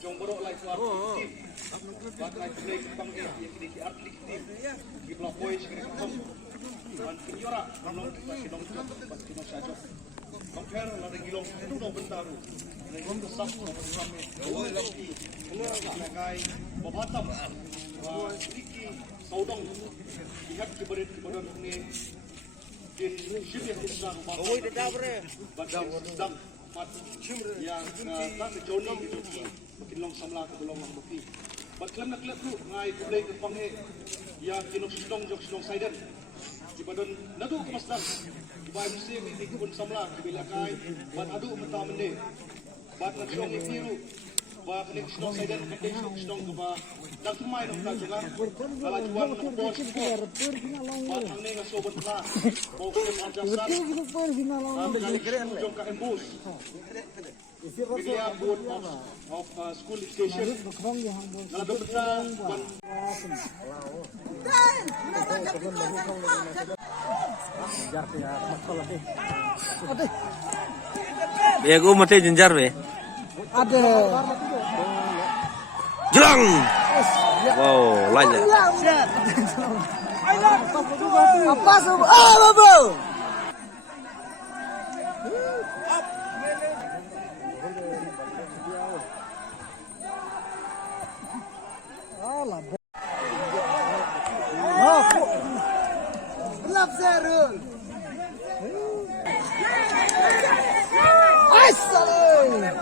Jong borok lai suar tim. Bagai play kembang dia kini atlet tim. Di pelapoi sekali kembang. Dan kinyora belum kinong saja. Compare lari gilong itu no bentaru. Nengom besar no bersama. Oh lagi. Nagai babatam. Sedikit saudong. Lihat keberit ini. Din ship yang besar. Oh itu dah ber. Badam sedang. Yang tak sejoni gitu. Makin long samla ke belong lang bukti. Batlam nak tu ngai play ke panghe. Yang kinong sidong saiden. Di badan nadu ke masdan. Ibai mesti di kebun samla bila kai bat adu mentah mende. Bat nak sidong ikiru. Bat ni sidong saiden kadang sidong ke ba. Dan semai nak jangan. Kalau jual nak bos. Bat ni ngaso betlah. Bokeh ajasat. Kali keren jom ka embus. Media board of school education. Nado betah. Ya gue mati jenjar be. Ada. Jelang. Wow, lanjut. Apa sub? Ah, babo. Alah. Oh. Lap zerul. Aisyah.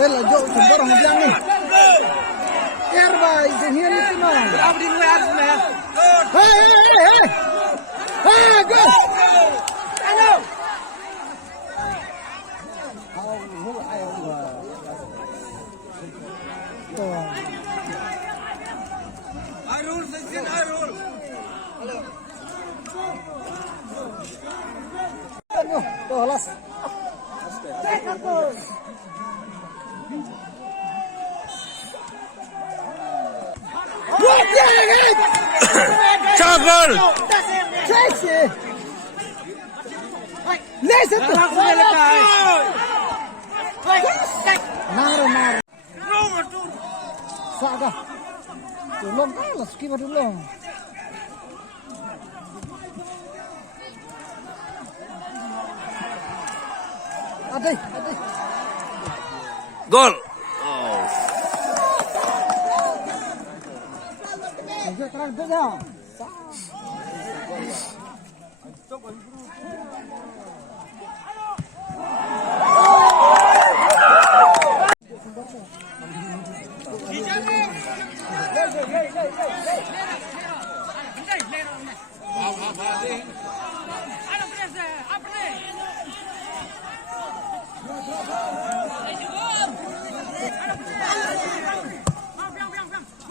Tela jauh sembarang bilang ni. Erbai sehingga itu mah. Abdi luar sana. Hey. Hey, go. Hello. Arul sensin Arul. Tuh, las. Cakol. Sexy. Nesa tu. Nara. Saga. Tolong kalah skip dulu. Adai. Gol. Terang saja.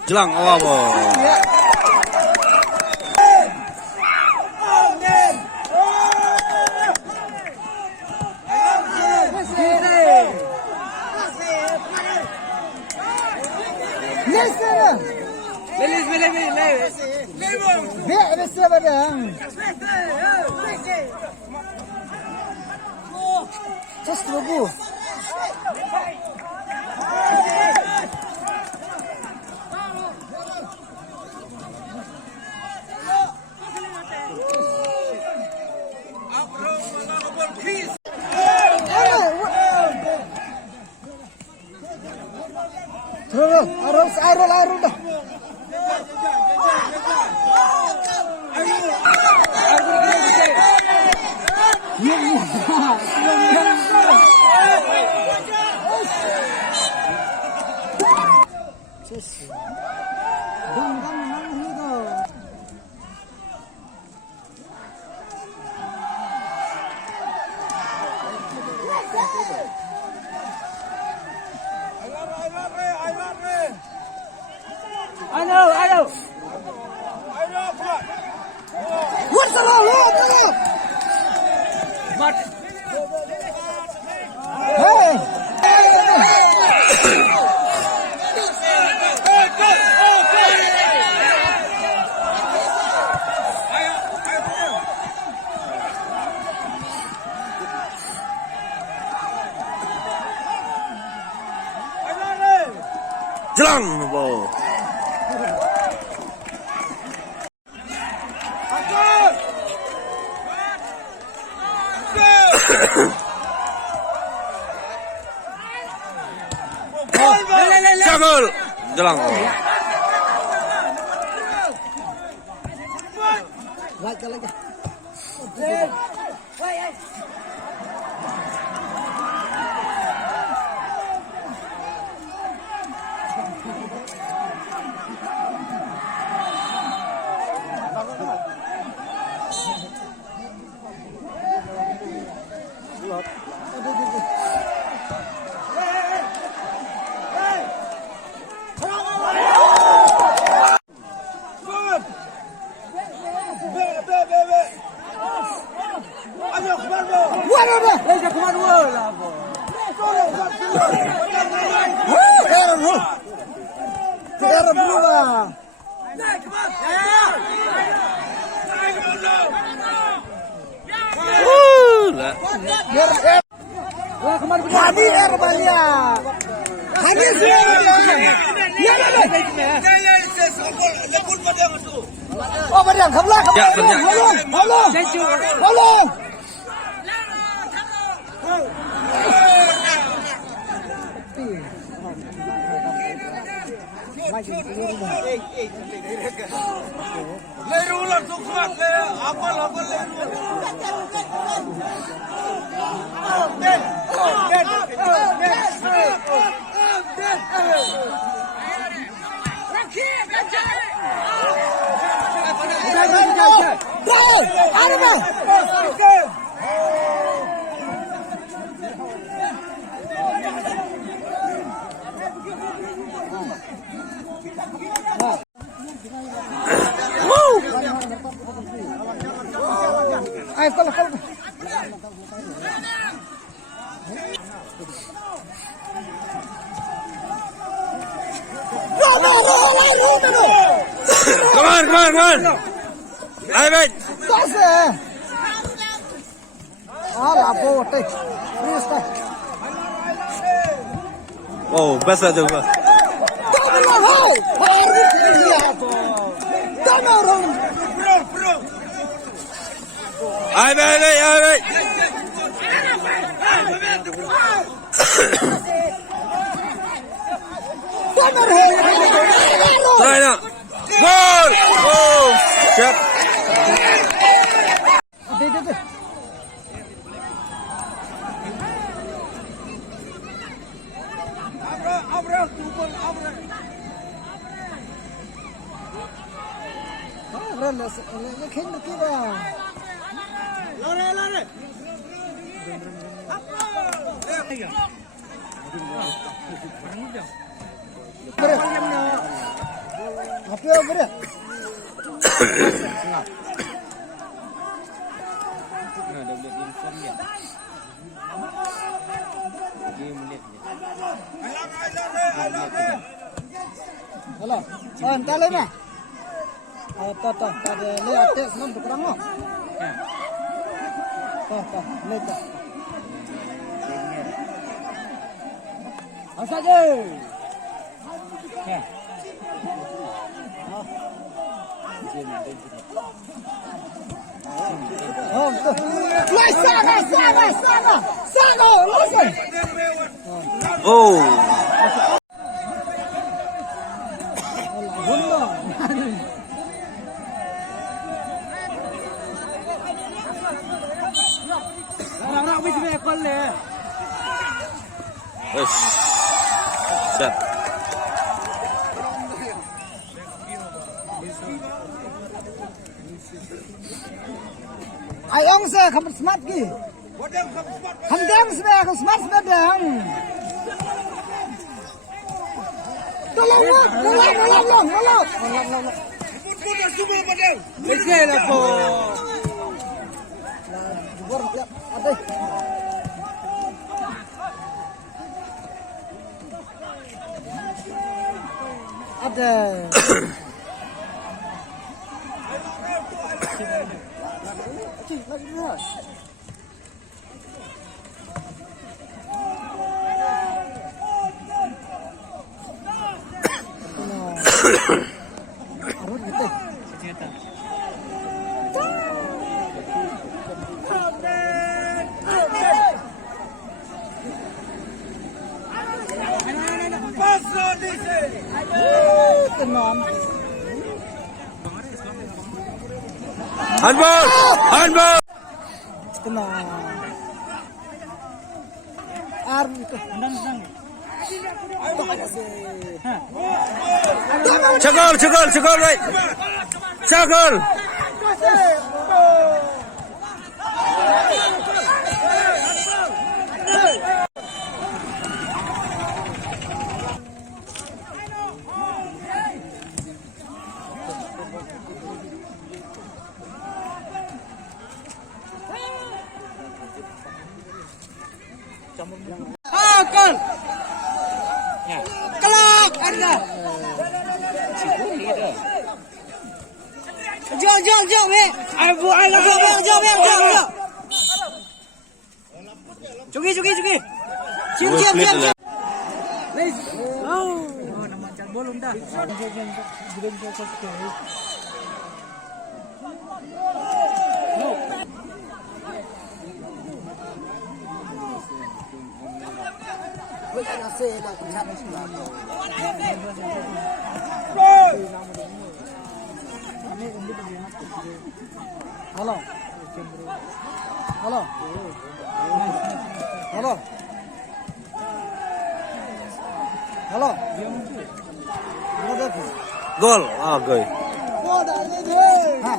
Jelang apa? Just babu. Arul dah. Jelang. Wow. Cakul. Jelang. Lagi. Hadi Erbalia. Hadi Oh, Padang, kabelah. Ya, terjak. Halo. Lerulan sukmat le, apa Ayo, kalau. Come on. Ayo, baik. Tas. Lapo, teh. Please, teh. Oh, best tu. Ayo, baik. Try now. Goal! Oh, shot. Apa bere? Halo. Entah le na. Ta de le ate senam tukrang mo. Ta le ta. Asa je. Oh, sana, listen. Oh. Orang-orang wis ekol le. Yes. Shot. Ayong se kamu smart ki. Handang se aku smart dang. Tolong. Betul lah po. Ada. Handball! Handball! Kena. Arm itu. Endang. Cekal, right. Cekal. Gol. Kelak Anda. Jom, weh. Abu ala jom. Cugi. Cium. Oh, nama macam bolong dah. Halo. Gol. Ah, gol. Ha.